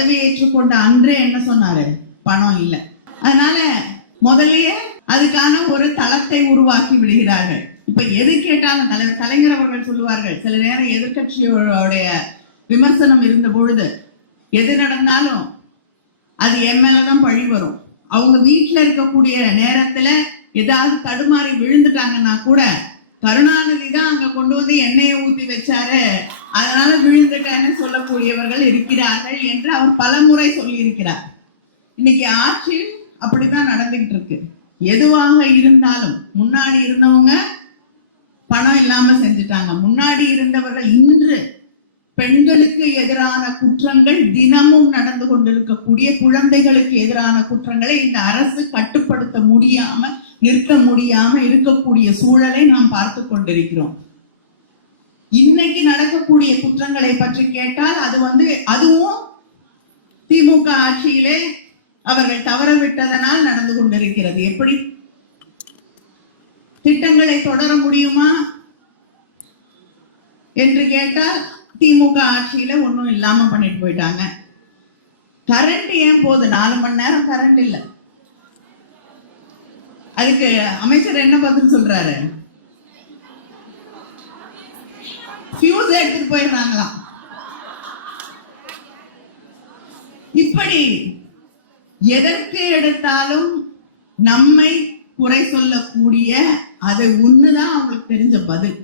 பதவி ஏற்றுக்கொண்ட அன்றே என்ன சொன்னாரு? பணம் இல்லை. அதனால முதல்லயே அதுக்கான ஒரு தளத்தை உருவாக்கி விடுகிறார்கள். இப்ப எது கேட்டாலும் தலைவர் கலைஞர் அவர்கள் சொல்லுவார்கள், சில நேரம் எதிர்கட்சியோடைய விமர்சனம் இருந்த பொழுது எது நடந்தாலும் அது எம்எல்ஏதான் பழி வரும். அவங்க வீட்டுல இருக்கக்கூடிய நேரத்துல ஏதாவது தடுமாறி விழுந்துட்டாங்கன்னா கூட கருணாநிதி தான் அங்க கொண்டு வந்து எண்ணெயை ஊத்தி வச்சாரு, அதனால விழுந்துட்டேன்னு சொல்லக்கூடியவர்கள் இருக்கிறார்கள் என்று அவர் பலமுறை சொல்லி இருக்கிறார். இன்னைக்கு ஆட்சி அப்படித்தான் நடந்துகிட்டு இருக்கு. எதுவாக இருந்தாலும் முன்னாடி இருந்தவங்க பணம் இல்லாம செஞ்சுட்டாங்க. முன்னாடி இருந்தவர்கள் இன்று பெண்களுக்கு எதிரான குற்றங்கள் தினமும் நடந்து கொண்டிருக்கக்கூடிய குழந்தைகளுக்கு எதிரான குற்றங்களை இந்த அரசு கட்டுப்படுத்த முடியாம நிறுத்த முடியாம இருக்கக்கூடிய சூழலை நாம் பார்த்து கொண்டிருக்கிறோம். இன்னைக்கு நடக்கக்கூடிய குற்றங்களை பற்றி கேட்டால் அதுவும் திமுக ஆட்சியிலே அவர்கள் தவறவிட்டதனால் நடந்து கொண்டிருக்கிறது. எப்படி திட்டங்களை தொடர முடியுமா என்று கேட்டால் திமுக ஆட்சியில ஒன்னும் இல்லாம பண்ணிட்டு போயிட்டாங்க. கரண்ட் ஏன் போகுது? 4 மணி நேரம் கரண்ட் இல்ல. அதுக்கு அமைச்சர் என்ன பதில் சொல்றாரு? ஃபியூஸ் எடுத்துட்டு போயிடுறாங்களாம். இப்படி எதற்கு எடுத்தாலும் நம்மை குறை சொல்லக்கூடிய அதை ஒண்ணுதான் அவங்களுக்கு தெரிஞ்ச பதில்.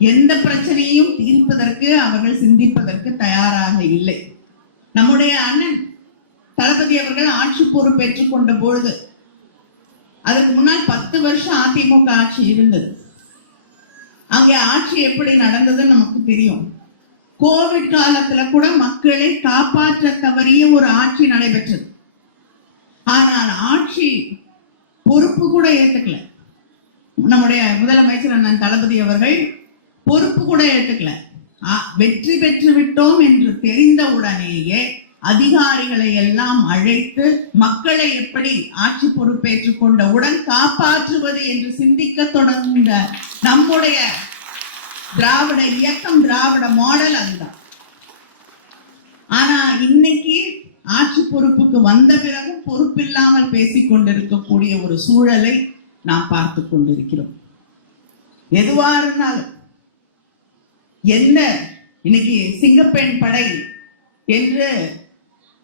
எந்த பிரச்சனையும் தீர்ப்பதற்கு அவர்கள் சிந்திப்பதற்கு தயாராக இல்லை. நம்முடைய அண்ணன் தளபதி அவர்கள் ஆட்சி பொறுப்பேற்றுக் கொண்ட பொழுது அதுக்கு முன்னால் 10 வருஷம் அதிமுக ஆட்சி இருந்தது. அங்கே ஆட்சி எப்படி நடந்ததுன்னு நமக்கு தெரியும். கோவிட் காலத்துல கூட மக்களை காப்பாற்ற தவறிய ஒரு ஆட்சி நடைபெற்றது. ஆனால் ஆட்சி பொறுப்பு கூட ஏற்றுக்கல. நம்முடைய முதலமைச்சர் அண்ணன் தளபதி அவர்கள் பொறுப்பு கூட ஏற்றுக்கல. வெற்றி பெற்று விட்டோம் என்று தெரிந்தவுடனேயே அதிகாரிகளை எல்லாம் அழைத்து மக்களை எப்படி ஆட்சி பொறுப்பேற்றுக் கொண்டவுடன் காப்பாற்றுவது என்று சிந்திக்க தொடர்ந்த நம்முடைய திராவிட இயக்கம், திராவிட மாடல் அதுதான். ஆனா இன்னைக்கு ஆட்சி பொறுப்புக்கு வந்த பிறகு பொறுப்பில்லாமல் பேசிக் கொண்டிருக்கக்கூடிய ஒரு சூழலை நாம் பார்த்து கொண்டிருக்கிறோம். எதுவா இருந்தாலும் என்ன இன்னைக்கு சிங்கப்பெண் படை என்று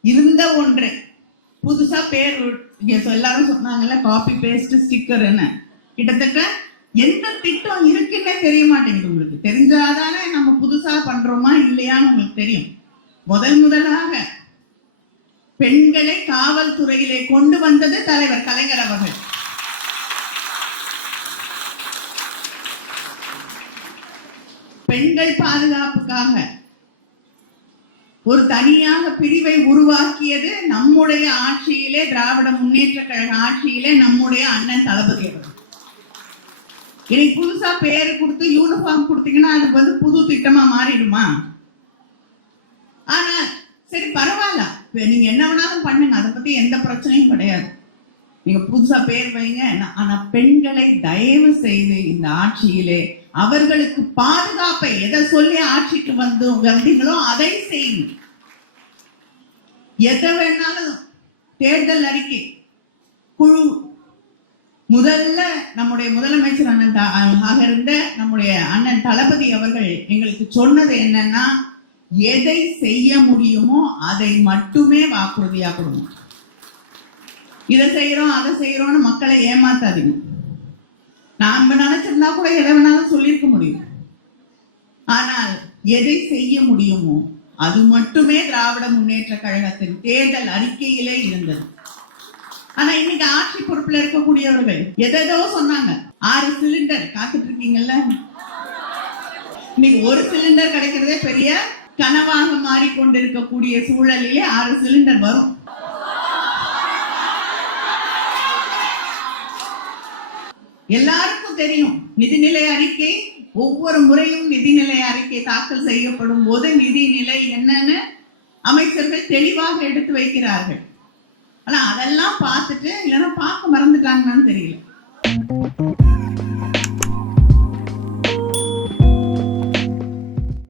இருந்த ஒன்றை புதுசா பேர் எல்லாரும் சொன்னாங்கல்ல, காப்பி பேஸ்ட் ஸ்டிக்கர் என்ன, கிட்டத்தட்ட எந்த திட்டம் இருக்குன்னே தெரிய மாட்டேங்குது. உங்களுக்கு தெரிஞ்சாதானே நம்ம புதுசா பண்றோமா இல்லையான்னு உங்களுக்கு தெரியும். முதலாக பெண்களை காவல்துறையிலே கொண்டு வந்தது தலைவர் கலைஞர் அவர்கள். பெண்கள் பாதுகாப்புக்காக ஒரு தனியாக பிரிவை உருவாக்கியது நம்முடைய ஆட்சியிலே, திராவிட முன்னேற்ற கழக ஆட்சியிலே நம்முடைய அண்ணன் தளபதி அவர்கள். இன்னைக்கு புதுசா பேரு கொடுத்து யூனிஃபார்ம் கொடுத்தீங்கன்னா அது புது திட்டமா மாறிடுமா? ஆனா சரி பரவாயில்ல, நீங்க என்ன வேணாலும் பண்ணுங்க, அதை பத்தி எந்த பிரச்சனையும் கிடையாது. நீங்க புதுசா பேர் வைங்க. ஆனா பெண்களை தயவு செய்து இந்த ஆட்சியிலே அவர்களுக்கு பாதுகாப்பை எதை சொல்லி ஆட்சிக்கு வந்தீங்களோ அதை செய்யுங்க. எதை வேணாலும் தேர்தல் அறிக்கை குழு முதல்ல நம்முடைய முதலமைச்சர் அண்ணன் இருந்த நம்முடைய அண்ணன் தளபதி அவர்கள் எங்களுக்கு சொன்னது என்னன்னா, எதை செய்ய முடியுமோ அதை மட்டுமே வாக்குறுதியா கொடுங்க. இதை செய்யறோம் அதை செய்யறோம்னு மக்களை ஏமாத்தாதீங்க. நாம நினைச்சிருந்தா கூட எதை வேணாலும் சொல்லியிருக்க முடியும். ஆனால் எதை செய்ய முடியுமோ அது மட்டுமே திராவிட முன்னேற்ற கழகத்தின் தேர்தல் அறிக்கையிலே இருந்தது. ஆனா இன்னைக்கு ஆட்சி பொறுப்புல இருக்கக்கூடியவர்கள் எதோ சொன்னாங்க. 6 சிலிண்டர் காத்துட்டு இருக்கீங்கல்ல, இன்னைக்கு 1 சிலிண்டர் கிடைக்கிறதே பெரிய கனவாக மாறிக்கொண்டிருக்கக்கூடிய சூழலிலே 6 சிலிண்டர் வரும். எல்லாருக்கும் தெரியும் நிதிநிலை அறிக்கை. ஒவ்வொரு முறையும் நிதிநிலை அறிக்கை தாக்கல் செய்யப்படும் போது நிதிநிலை என்னன்னு அமைச்சர்கள் தெளிவாக எடுத்து வைக்கிறார்கள். ஆனா அதெல்லாம் பார்த்துட்டு இல்லைன்னா பார்க்க மறந்துட்டாங்கன்னு தெரியல.